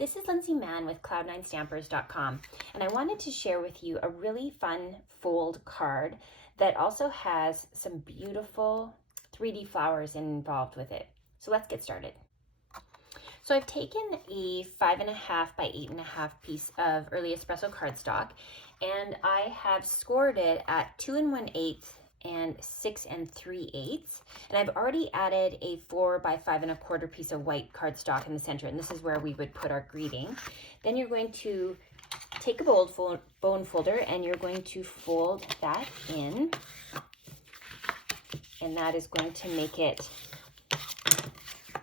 This is Lindsay Mann with Cloud9Stampers.com, and I wanted to share with you a really fun fold card that also has some beautiful 3D flowers involved with it. So let's get started. So I've taken a 5.5 by 8.5 piece of early espresso cardstock, and I have scored it at 2 1/8 and 6 3/8, and I've already added a 4 by 5 1/4 piece of white cardstock in the center, and this is where we would put our greeting. Then you're going to take a bone folder and you're going to fold that in, and that is going to make it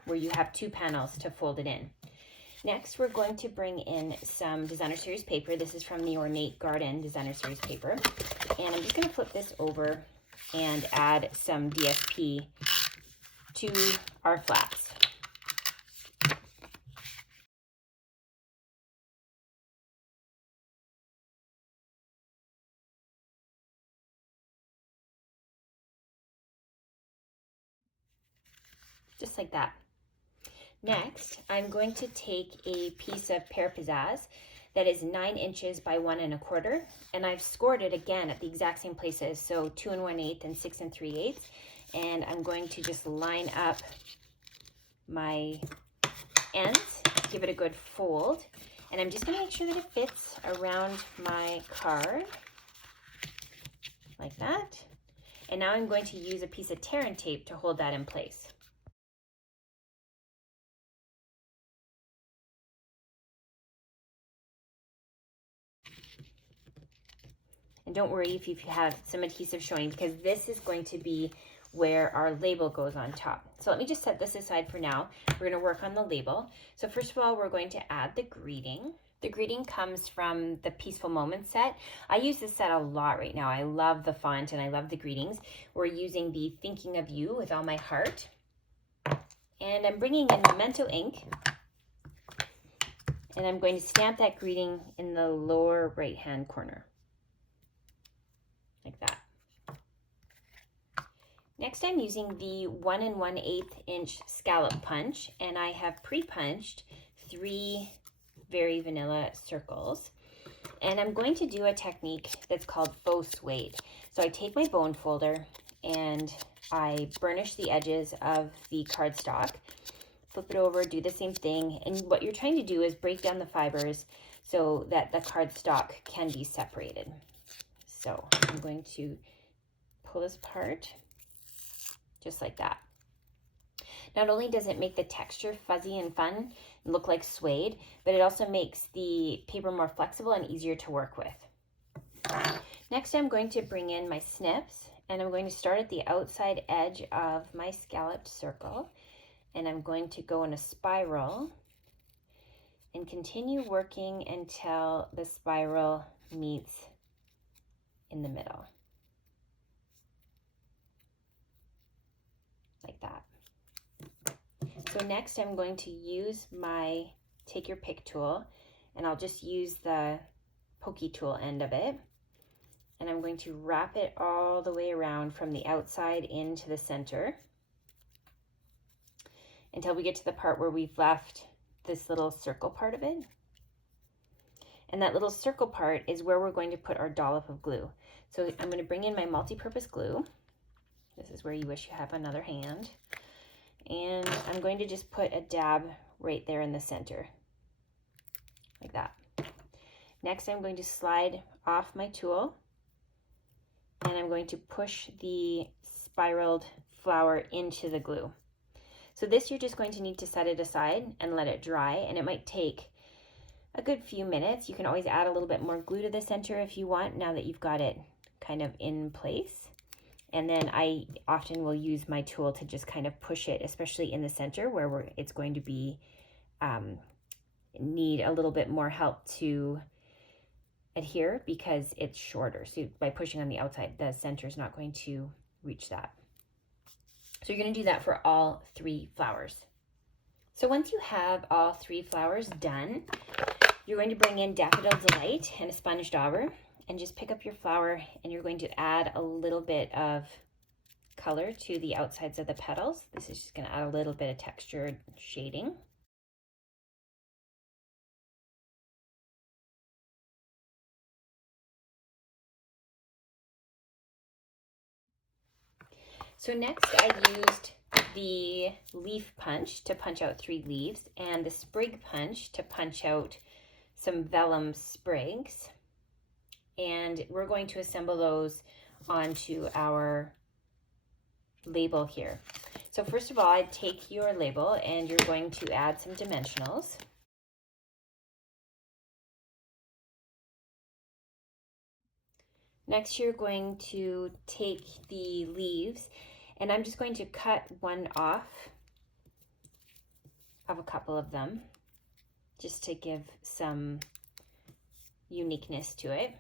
where you have 2 panels to fold it in. Next, we're going to bring in some Designer Series paper. This is from the Ornate Garden Designer Series paper, and I'm just going to flip this over and add some DSP to our flaps. Just like that. Next, I'm going to take a piece of Pear Pizzazz that is 9 inches by 1 1/4, and I've scored it again at the exact same places, so 2 1/8 and 6 3/8, and I'm going to just line up my ends, give it a good fold, and I'm just going to make sure that it fits around my card, like that. And now I'm going to use a piece of tear and tape to hold that in place. And don't worry if you have some adhesive showing, because this is going to be where our label goes on top. So let me just set this aside for now. We're going to work on the label. So first of all, we're going to add the greeting. The greeting comes from the Peaceful Moments set. I use this set a lot right now. I love the font and I love the greetings. We're using the Thinking of You with all my heart. And I'm bringing in Memento ink. And I'm going to stamp that greeting in the lower right-hand corner, like that. Next, I'm using the 1 1/8 inch scallop punch, and I have pre-punched 3 very vanilla circles. And I'm going to do a technique that's called faux suede. So I take my bone folder and I burnish the edges of the cardstock, flip it over, do the same thing. And what you're trying to do is break down the fibers so that the cardstock can be separated. So I'm going to pull this apart just like that. Not only does it make the texture fuzzy and fun and look like suede, but it also makes the paper more flexible and easier to work with. Next, I'm going to bring in my snips, and I'm going to start at the outside edge of my scalloped circle, and I'm going to go in a spiral and continue working until the spiral meets in the middle, like that. So next I'm going to use my Take Your Pick tool, and I'll just use the pokey tool end of it, and I'm going to wrap it all the way around from the outside into the center until we get to the part where we've left this little circle part of it. And that little circle part is where we're going to put our dollop of glue. So I'm going to bring in my multi-purpose glue. This is where you wish you have another hand. And I'm going to just put a dab right there in the center, like that. Next, I'm going to slide off my tool, and I'm going to push the spiraled flower into the glue. So this you're just going to need to set it aside and let it dry, and it might take a good few minutes. You can always add a little bit more glue to the center if you want, now that you've got it kind of in place. And then I often will use my tool to just kind of push it, especially in the center where it's going to be need a little bit more help to adhere because it's shorter. So by pushing on the outside, the center is not going to reach that. So you're going to do that for all 3 flowers. So once you have all 3 flowers done, you're going to bring in Daffodil Delight and a sponge dauber, and just pick up your flower, and you're going to add a little bit of color to the outsides of the petals. This is just going to add a little bit of textured shading. So next I used the leaf punch to punch out 3 leaves and the sprig punch to punch out some vellum sprigs. And we're going to assemble those onto our label here. So first of all, I'd take your label and you're going to add some dimensionals. Next, you're going to take the leaves and I'm just going to cut one off of a couple of them just to give some uniqueness to it.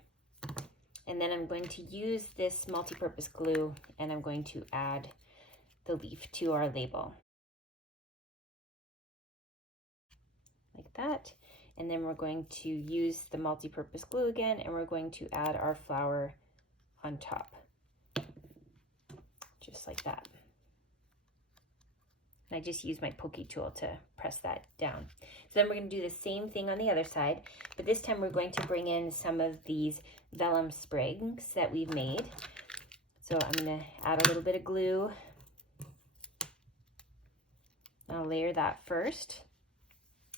And then I'm going to use this multi-purpose glue and I'm going to add the leaf to our label. Like that. And then we're going to use the multi-purpose glue again and we're going to add our flower on top. Just like that. And I just use my pokey tool to press that down. So then we're going to do the same thing on the other side, but this time we're going to bring in some of these vellum sprigs that we've made. So I'm going to add a little bit of glue. I'll layer that first.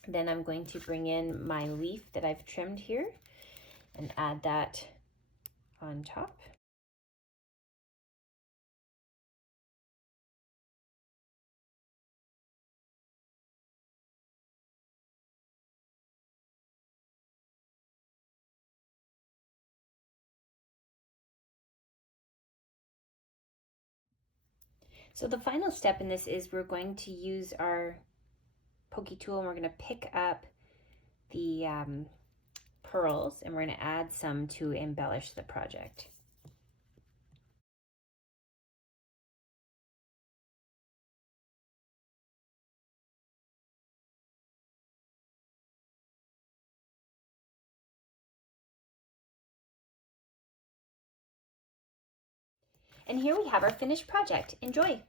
Then I'm going to bring in my leaf that I've trimmed here and add that on top. So the final step in this is we're going to use our pokey tool and we're going to pick up the pearls and we're going to add some to embellish the project. And here we have our finished project. Enjoy!